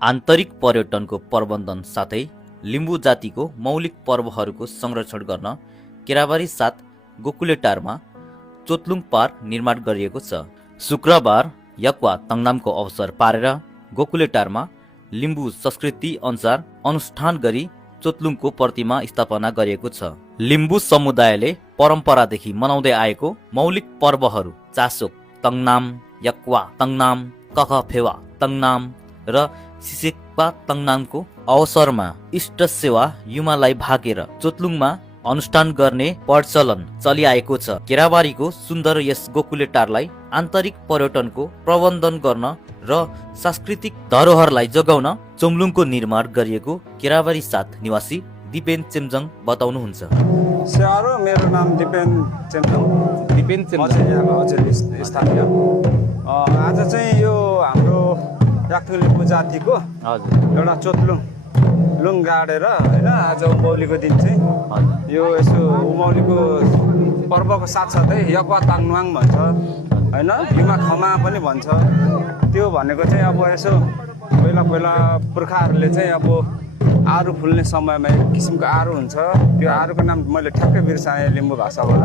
आन्तरिक पर्यटनको प्रबन्धन साथै लिम्बू जातिको मौलिक पर्वहरूको संरक्षण गर्न केराबारी 7 गोकुलेटारमा चोतलुङ पार्क निर्माण गरिएको छ। शुक्रबार यक्वा तङनामको अवसर पारेर गोकुलेटारमा लिम्बू संस्कृति अनुसार अनुष्ठान गरी चोतलुङको प्रतिमा स्थापना गरिएको छ। लिम्बू समुदायले परम्परादेखि मनाउँदै आएको मौलिक पर्वहरू चासोक तङनाम, यक्वा तङनाम, कखफेवा तङनाम र सिसेक्पा तङनामको अवसरमा इष्ट सेवा युमालाई भागेर चोतलुङमा अनुष्ठान गर्ने प्रचलन चलिआएको छ। केराबारीको सुन्दर यस गोकुलेटारलाई आन्तरिक पर्यटनको प्रबन्धन गर्न र सांस्कृतिक धरोहरलाई जोगाउन चोम्लुङको निर्माण गरिएको केराबारी 7 निवासी दिपेन चेम्जङ बताउनुहुन्छ। मेरो नाम दिपेन चेम्जङ। स्थानीय आज चाहिँ यो हाम्रो याक्थुङ लिम्बू जातिको एउटा चोतलुङ लुङ गाडेर होइन आज उमौलीको दिन चाहिँ यो यसो उमौलीको पर्वको साथसाथै यक्वा ताङनाङ भन्छ होइन, युमा खमा पनि भन्छ। त्यो भनेको चाहिँ अब यसो पहिला पुर्खाहरूले चाहिँ अब आरु फुल्ने समयमा एक किसिमको आरु हुन्छ, त्यो आरुको नाम मैले ठ्याक्कै बिर्साएँ लिम्बू भाषाबाट।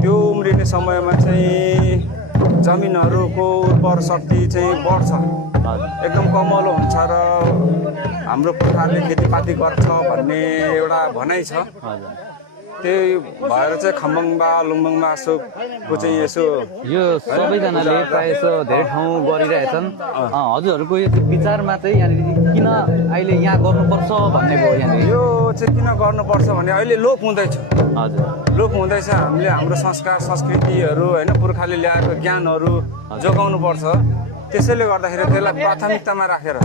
त्यो उम्रिने समयमा चाहिँ जमिनहरूको उर्वर शक्ति चाहिँ बढ्छ, एकदम कमलो हुन्छ र हाम्रो पुर्खाहरूले खेतीपाती गर्छ भन्ने एउटा भनाइ छ। त्यही भएर चाहिँ खम्बङबा लुङबङमा यसोको चाहिँ यसो यो सबैजनाले प्रायः यसो धेरै ठाउँ गरिरहेछन्। हजुरहरूको यो विचारमा चाहिँ यहाँनिर किन अहिले यहाँ गर्नुपर्छ भन्ने भयो? यहाँनिर यो चाहिँ किन गर्नुपर्छ भने अहिले लोप हुँदैछ। हजुर, लोप हुँदैछ। हामीले हाम्रो संस्कार संस्कृतिहरू होइन पुर्खाले ल्याएको ज्ञानहरू जोगाउनु पर्छ। त्यसैले गर्दाखेरि त्यसलाई प्राथमिकतामा राखेर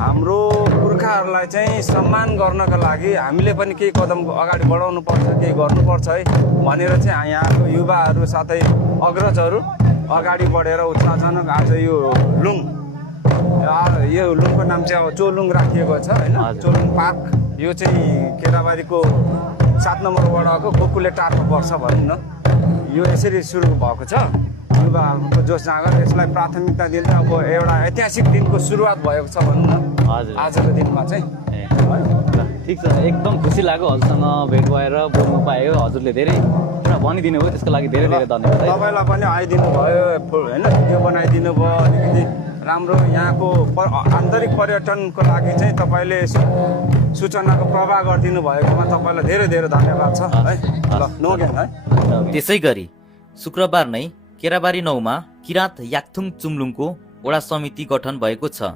हाम्रो पुर्खाहरूलाई चाहिँ सम्मान गर्नका लागि हामीले पनि केही कदम अगाडि बढाउनु पर्छ, केही गर्नुपर्छ है भनेर चाहिँ यहाँको युवाहरू साथै अग्रजहरू अगाडि बढेर उत्साहजनक आज यो लुङको नाम चाहिँ अब चोलुङ राखिएको छ होइन। चोलुङ पार्क यो चाहिँ केराबारीको 7 नम्बर वडाको गोकुलेटारमा पर्छ भनौँ न। यो यसरी सुरु भएको छ। युवाहरूको जोस जाँगर यसलाई प्राथमिकता दिँदै अब एउटा ऐतिहासिक दिनको सुरुवात भएको छ भनौँ न आजको दिनमा चाहिँ। ठिक छ, एकदम खुसी लाग्यो हजुरसँग भेट भएर बोल्नु पायो। हजुरले धेरै कुरा भनिदिनु भयो, त्यसको लागि धेरै धेरै धन्यवाद। तपाईँलाई पनि आइदिनु भयो होइन, भिडियो बनाइदिनु भयो, अलिकति राम्रो यहाँको आन्तरिक पर्यटनको लागि चाहिँ तपाईँले सूचनाको प्रवाह गरिदिनु भएकोमा तपाईँलाई धेरै धेरै धन्यवाद छ है। ल नोगेन है। त्यसै गरी शुक्रबार नै केराबारी 9 मा किराँत याक्थुङ चुम्लुङको वडा समिति गठन भएको छ।